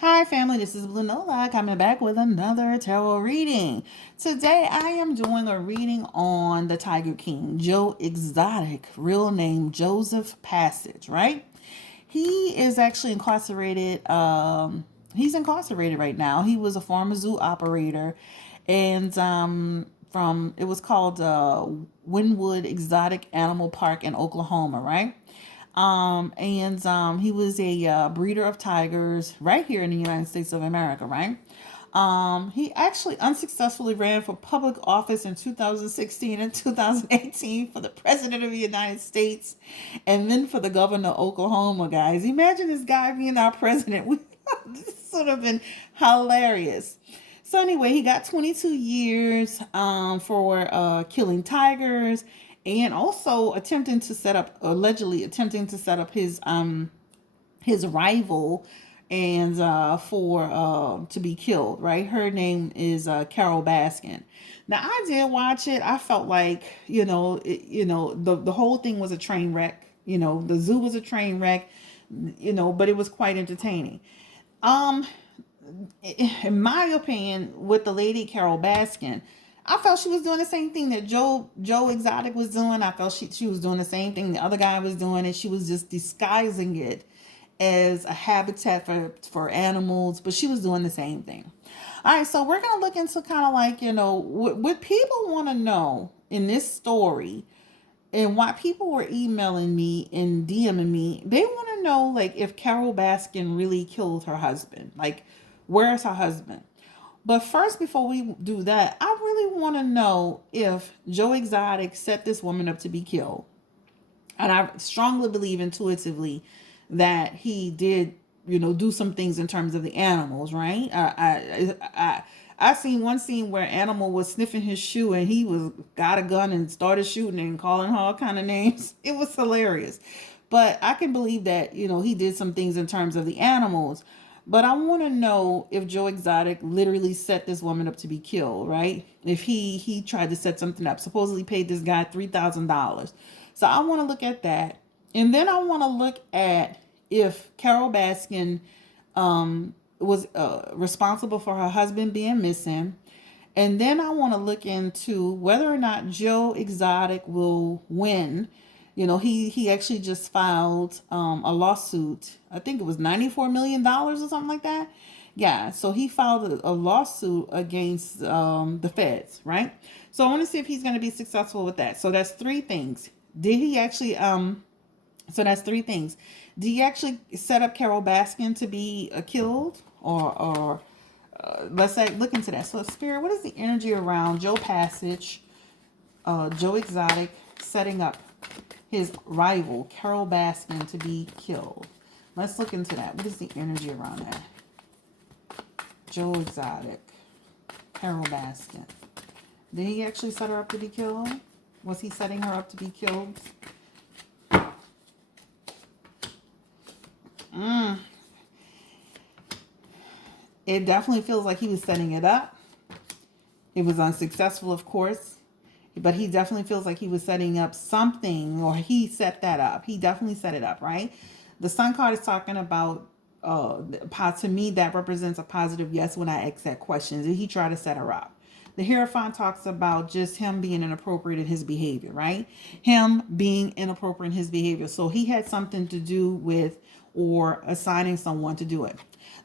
Hi family, this is Blue Nola coming back with another tarot reading. Today I am doing a reading on the Tiger King, Joe Exotic, real name Joseph Passage, right? He is actually incarcerated. He's incarcerated right now. He was a former zoo operator, and from it was called Wynwood Exotic Animal Park in Oklahoma, right? He was a breeder of tigers right here in the United States of America, right? He actually unsuccessfully ran for public office in 2016 and 2018 for the president of the United States and then for the governor of Oklahoma, guys. Imagine this guy being our president. This would have been hilarious. So anyway, he got 22 years for killing tigers and also allegedly attempting to set up his rival and for to be killed. Right, her name is Carole Baskin. Now I did watch it. I felt like the whole thing was a train wreck. The zoo was a train wreck. But it was quite entertaining. Um, in my opinion, with the lady Carole Baskin, I felt she was doing the same thing that Joe Exotic was doing. I felt she was doing the same thing the other guy was doing, and she was just disguising it as a habitat for animals, but she was doing the same thing. All right, so we're gonna look into kind of like what people want to know in this story, and why people were emailing me and DMing me. They want to know like if Carole Baskin really killed her husband. Like, where's her husband? But first, before we do that, I really want to know if Joe Exotic set this woman up to be killed. And I strongly believe intuitively that he did, do some things in terms of the animals, right? I seen one scene where animal was sniffing his shoe and he was got a gun and started shooting and calling her all kind of names. It was hilarious. But I can believe that, he did some things in terms of the animals. But I want to know if Joe Exotic literally set this woman up to be killed, right? If he tried to set something up, supposedly paid this guy $3,000. So I want to look at that, and then I want to look at if Carole Baskin was responsible for her husband being missing, and then I want to look into whether or not Joe Exotic will win. He actually just filed a lawsuit. I think it was $94 million or something like that. Yeah, so he filed a lawsuit against the feds, right? So I want to see if he's going to be successful with that. So that's three things. Did he actually? So that's three things. Did he actually set up Carole Baskin to be killed, or let's say look into that. So Spirit, what is the energy around Joe Passage, Joe Exotic setting up his rival Carole Baskin to be killed? Let's look into that. What is the energy around that? Joe Exotic, Carole Baskin. Did he actually set her up to be killed? Was he setting her up to be killed? It definitely feels like he was setting it up. It was unsuccessful, of course. But he definitely feels like he was setting up something, or he set that up. He definitely set it up, right? The Sun card is talking about, to me, that represents a positive yes when I ask that question. Did he try to set her up? The Hierophant talks about just him being inappropriate in his behavior, right? Him being inappropriate in his behavior. So he had something to do with or assigning someone to do it.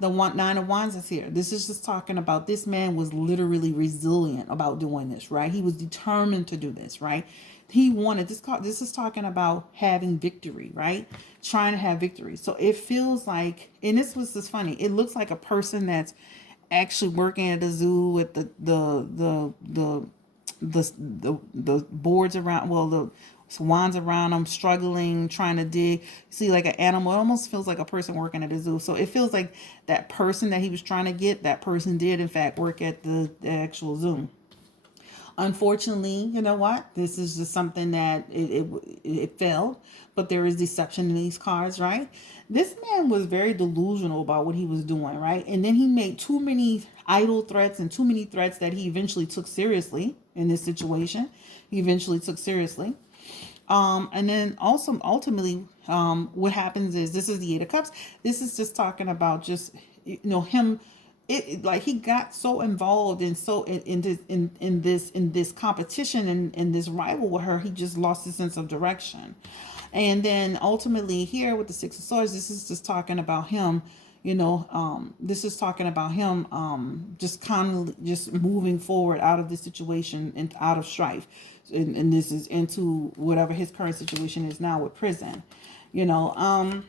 The Nine of Wands is here. This is just talking about this man was literally resilient about doing this, right? He was determined to do this, right? He wanted this card. This is talking about having victory, right? Trying to have victory. So it feels like, and this was just funny. It looks like a person that's actually working at a zoo with the boards around, well, the swans around them, struggling, trying to dig. See, like an animal. It almost feels like a person working at a zoo. So it feels like that person that he was trying to get, that person did in fact work at the actual zoo. Unfortunately, you know what? This is just something that it failed, but there is deception in these cards, right? This man was very delusional about what he was doing, right? And then he made too many idle threats and too many threats that he eventually took seriously in this situation. He eventually took seriously. And then also ultimately, what happens is, this is the Eight of Cups. This is just talking about just, him. Like he got so involved and so in this competition and in this rival with her, he just lost his sense of direction. And then ultimately here with the Six of Swords, this is just talking about him. This is talking about him just constantly just moving forward out of this situation and out of strife, and this is into whatever his current situation is now with prison. you know um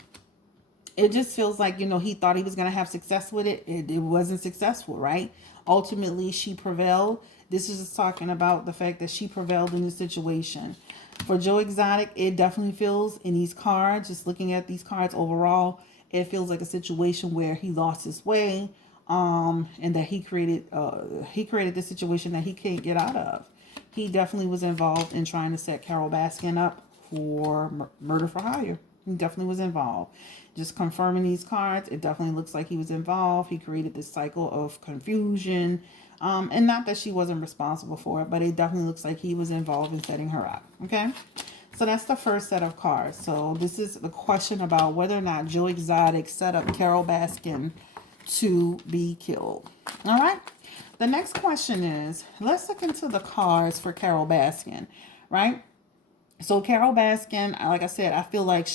it just feels like, he thought he was going to have success with it. It wasn't successful, right? Ultimately, she prevailed. This is just talking about the fact that she prevailed in the situation. For Joe Exotic, it definitely feels in these cards, just looking at these cards overall, it feels like a situation where he lost his way, and that he created this situation that he can't get out of. He definitely was involved in trying to set Carole Baskin up for murder for hire. He definitely was involved. Just confirming these cards, it definitely looks like he was involved. He created this cycle of confusion. And not that she wasn't responsible for it, but it definitely looks like he was involved in setting her up. Okay? So that's the first set of cards. So this is the question about whether or not Joe Exotic set up Carole Baskin to be killed. All right? The next question is, let's look into the cards for Carole Baskin, right? So Carole Baskin, like I said, I feel like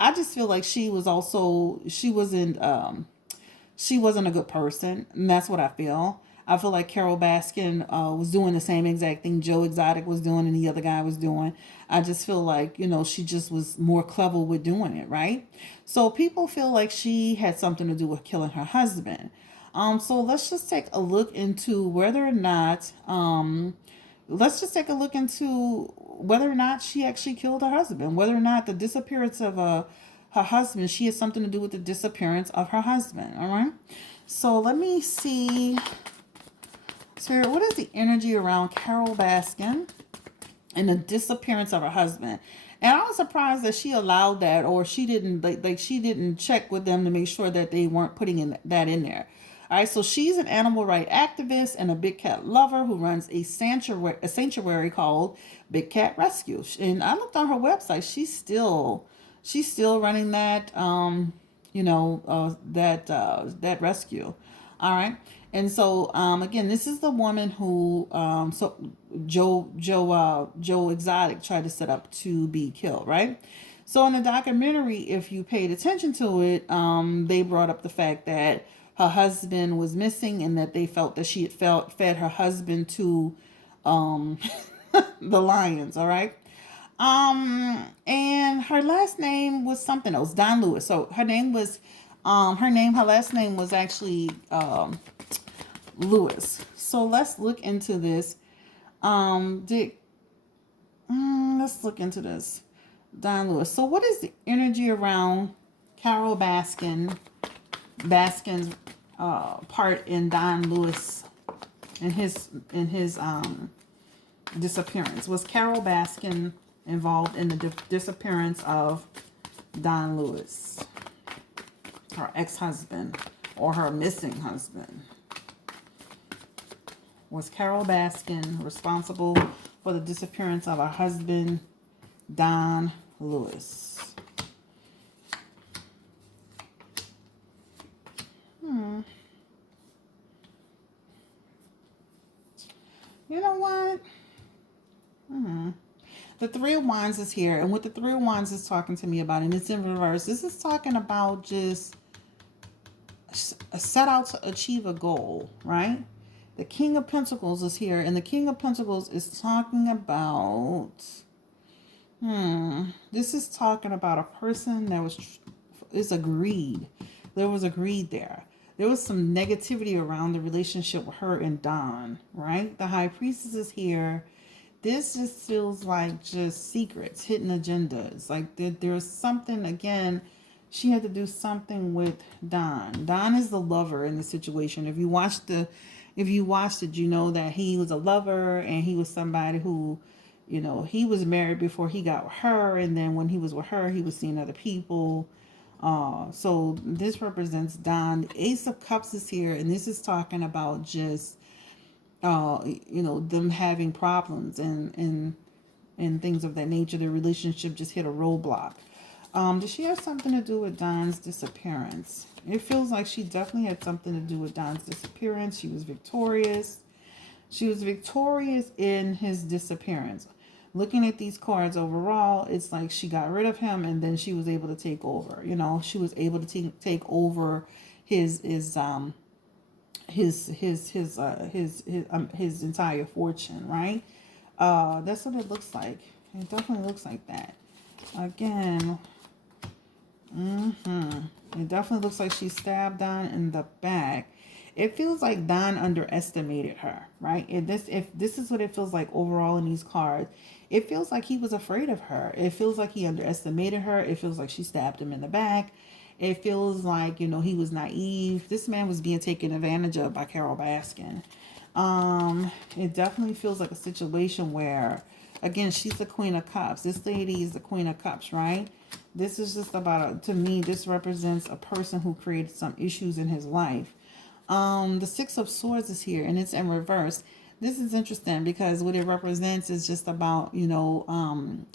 I just feel like she wasn't a good person, and that's what I feel. I feel like Carole Baskin was doing the same exact thing Joe Exotic was doing and the other guy was doing. I just feel like, she just was more clever with doing it, right? So people feel like she had something to do with killing her husband. So let's just take a look into whether or not she actually killed her husband, whether or not the disappearance of her husband, she has something to do with the disappearance of her husband. All right. So let me see. Spirit, what is the energy around Carole Baskin and the disappearance of her husband? And I was surprised that she allowed that, or she didn't she didn't check with them to make sure that they weren't putting that in there. All right, so she's an animal rights activist and a big cat lover who runs a sanctuary called Big Cat Rescue. And I looked on her website; she's still running that that rescue. All right. And so again, this is the woman who Joe Exotic tried to set up to be killed, right? So in the documentary, if you paid attention to it, they brought up the fact that her husband was missing and that they felt that she had fed her husband to the lions, all right? And her last name was something else, Don Lewis. So her last name was actually Lewis. So let's look into this. Let's look into this. Don Lewis. So what is the energy around Carole Baskin's part in Don Lewis in his disappearance? Was Carole Baskin involved in the disappearance of Don Lewis, her ex-husband, or her missing husband? Was Carole Baskin responsible for the disappearance of her husband, Don Lewis? You know what? The Three of Wands is here, and what the Three of Wands is talking to me about, and it's in reverse, this is talking about just set out to achieve a goal, right? The King of Pentacles is here, and the King of Pentacles is talking about, this is talking about a person that is agreed. There was a greed there. There was some negativity around the relationship with her and Don, right? The High Priestess is here. This just feels like just secrets, hidden agendas. Like there's something, again, she had to do something with Don. Don is the lover in the situation. If you watched it, you know that he was a lover and he was somebody who, he was married before he got with her. And then when he was with her, he was seeing other people. So this represents Don. The Ace of Cups is here, and this is talking about just, them having problems and and things of that nature. The relationship just hit a roadblock. Does she have something to do with Don's disappearance? It feels like she definitely had something to do with Don's disappearance. She was victorious. She was victorious in his disappearance. Looking at these cards overall, it's like she got rid of him and then she was able to take over. You know, she was able to take over his entire fortune, right? That's what it looks like. It definitely looks like that. Again, it definitely looks like she stabbed Don in the back. It feels like Don underestimated her, right? If this is what it feels like overall in these cards, it feels like he was afraid of her. It feels like he underestimated her. It feels like she stabbed him in the back. It feels like, you know, he was naive. This man was being taken advantage of by Carole Baskin. It definitely feels like a situation where, again, she's the Queen of Cups. This lady is the Queen of Cups, right? This is just about, to me, this represents a person who created some issues in his life. The Six of Swords is here and it's in reverse. This is interesting because what it represents is just about, you know,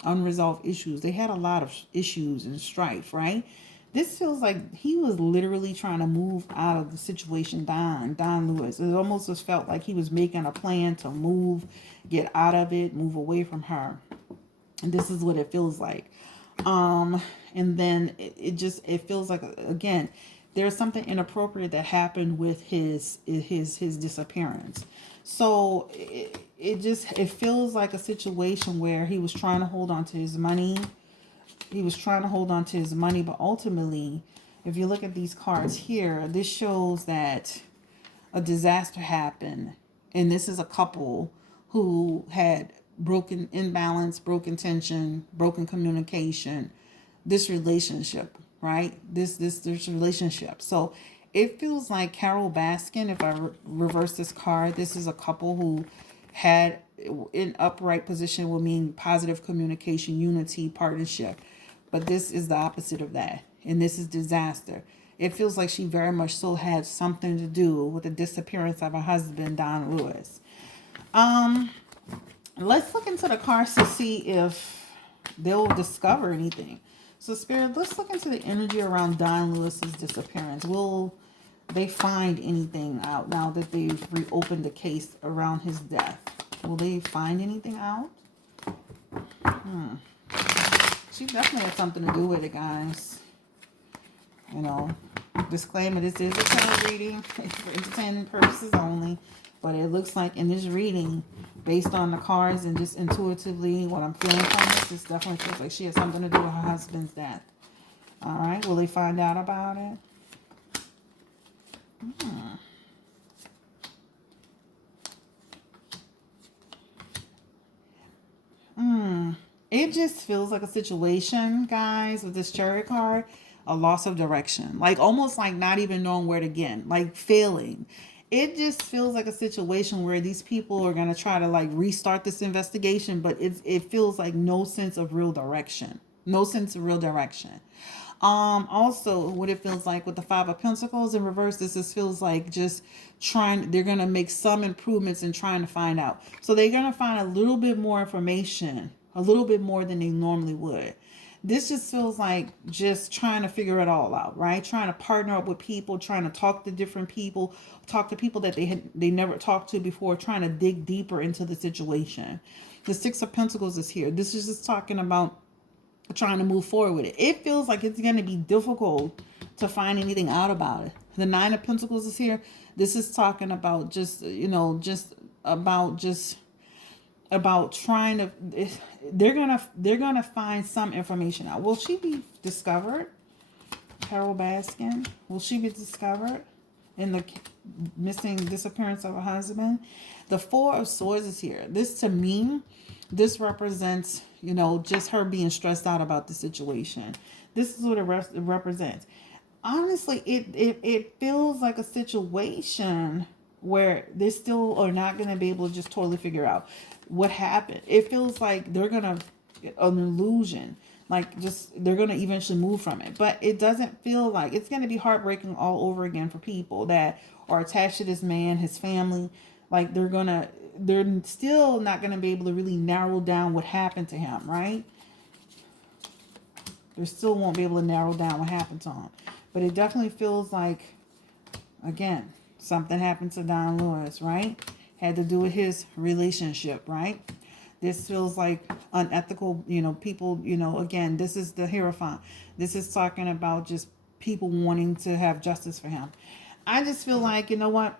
unresolved issues. They had a lot of issues and strife, right? This feels like he was literally trying to move out of the situation. Don Lewis. It almost just felt like he was making a plan to move, get out of it, move away from her. And this is what it feels like. And then it feels like, again, there's something inappropriate that happened with his disappearance. So it feels like a situation where he was trying to hold on to his money. He was trying to hold on to his money, but ultimately, if you look at these cards here, this shows that a disaster happened. And this is a couple who had broken imbalance, broken tension, broken communication, this relationship, right? This relationship. So it feels like Carole Baskin, if I reverse this card, this is a couple who had in upright position will mean positive communication, unity, partnership. But this is the opposite of that. And this is disaster. It feels like she very much so had something to do with the disappearance of her husband, Don Lewis. Let's look into the cards to see if they'll discover anything. So, Spirit, let's look into the energy around Don Lewis's disappearance. Will they find anything out now that they've reopened the case around his death? Will they find anything out? She definitely had something to do with it, guys. You know, disclaimer, this is a tarot reading for entertainment purposes only. But it looks like in this reading, based on the cards and just intuitively what I'm feeling from this definitely feels like she has something to do with her husband's death. All right, will they find out about it? It just feels like a situation, guys, with this Chariot card, a loss of direction. Like almost like not even knowing where to begin, like failing. It just feels like a situation where these people are going to try to like restart this investigation, but it feels like no sense of real direction. No sense of real direction. Also, what it feels like with the Five of Pentacles in reverse, this feels like just they're going to make some improvements in trying to find out. So they're going to find a little bit more information, a little bit more than they normally would. This just feels like just trying to figure it all out, right? Trying to partner up with people, trying to talk to different people, talk to people that they never talked to before, trying to dig deeper into the situation. The Six of Pentacles is here. This is just talking about trying to move forward with it. It feels like it's going to be difficult to find anything out about it. The Nine of Pentacles is here. This is talking about just, you know, about trying to, they're gonna find some information out. Will she be discovered? Carole Baskin, will she be discovered in the missing disappearance of her husband? The Four of Swords is here. This, to me, this represents, you know, just her being stressed out about the situation. This is what it represents. Honestly, it feels like a situation where they still are not going to be able to just totally figure out what happened. It feels like they're going to get an illusion, like just they're going to eventually move from it. But it doesn't feel like it's going to be heartbreaking all over again for people that are attached to this man, his family. Like they're still not gonna be able to really narrow down what happened to him, right? They still won't be able to narrow down what happened to him. But it definitely feels like, again, something happened to Don Lewis, right? Had to do with his relationship, right? This feels like unethical, people, again, this is the Hierophant. This is talking about just people wanting to have justice for him. I just feel like, you know what?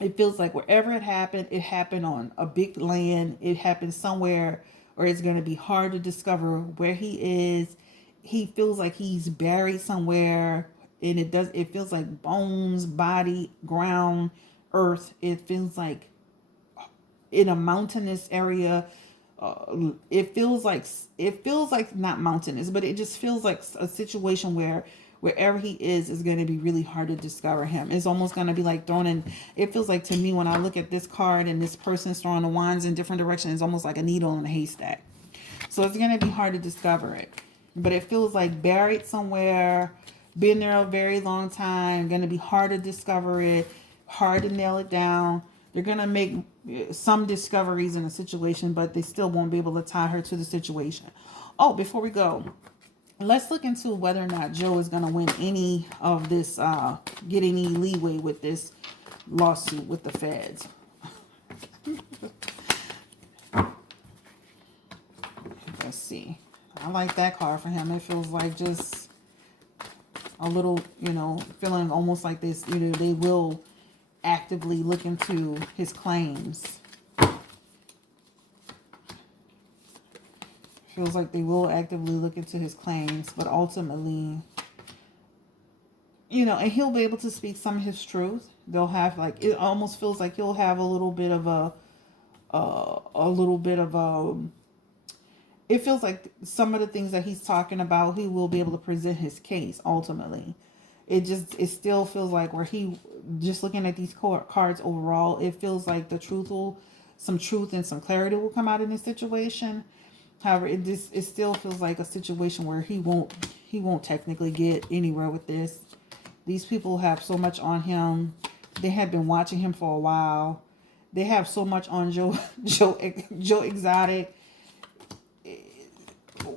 It feels like wherever it happened on a big land. It happened somewhere where it's going to be hard to discover where he is. He feels like he's buried somewhere, and it feels like bones, body, ground, earth. It feels like in a mountainous area. It feels like not mountainous, but it just feels like a situation where wherever he is going to be really hard to discover him. It's almost going to be like thrown in. It feels like to me when I look at this card and this person's throwing the wands in different directions, it's almost like a needle in a haystack. So it's going to be hard to discover it, but it feels like buried somewhere, been there a very long time, going to be hard to discover it, hard to nail it down. They're going to make some discoveries in a situation, but they still won't be able to tie her to the situation. Oh, before we go, let's look into whether or not Joe is going to win any of this, get any leeway with this lawsuit with the feds. Let's see. I like that card for him. It feels like just a little, feeling almost like this, they will actively look into his claims. Feels like they will actively look into his claims, but ultimately, and he'll be able to speak some of his truth. They'll have it almost feels like he'll have a little bit of it feels like some of the things that he's talking about, he will be able to present his case ultimately. It still feels like where he, just looking at these cards overall, it feels like some truth and some clarity will come out in this situation. However, it still feels like a situation where he won't technically get anywhere with this. These people have so much on him. They have been watching him for a while. They have so much on Joe Exotic.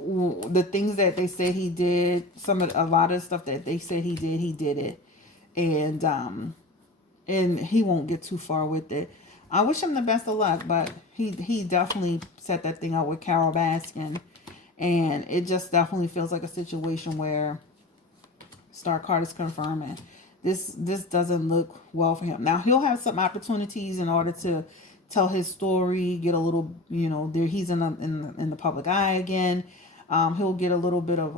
The things that they said he did, a lot of stuff that they said he did it, and he won't get too far with it. I wish him the best of luck, but he definitely set that thing out with Carole Baskin, and it just definitely feels like a situation where Star card is confirming this doesn't look well for him. Now he'll have some opportunities in order to tell his story, get a little, there he's in the public eye again. He'll get a little bit of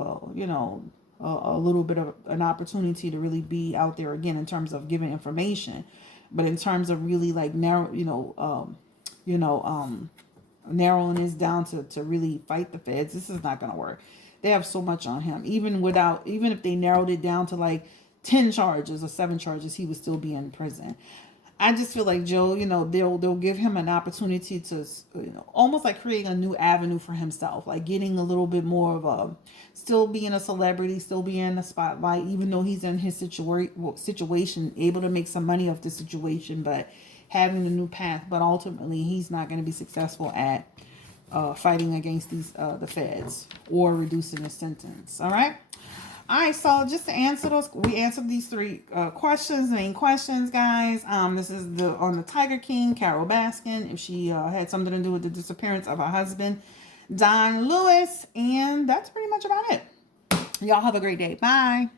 a little bit of an opportunity to really be out there again in terms of giving information. But in terms of really narrowing this down to really fight the feds, this is not going to work. They have so much on him. Even if they narrowed it down to 10 charges or 7 charges, he would still be in prison. I just feel like Joe, they'll give him an opportunity to, almost like creating a new avenue for himself, like getting a little bit more of still being a celebrity, still being in the spotlight, even though he's in his situation, able to make some money off the situation, but having a new path. But ultimately, he's not going to be successful at fighting against the feds or reducing the sentence. All right. All right, so just to answer we answered these 3 main questions, guys. This is on the Tiger King, Carole Baskin, if she had something to do with the disappearance of her husband, Don Lewis, and that's pretty much about it. Y'all have a great day. Bye.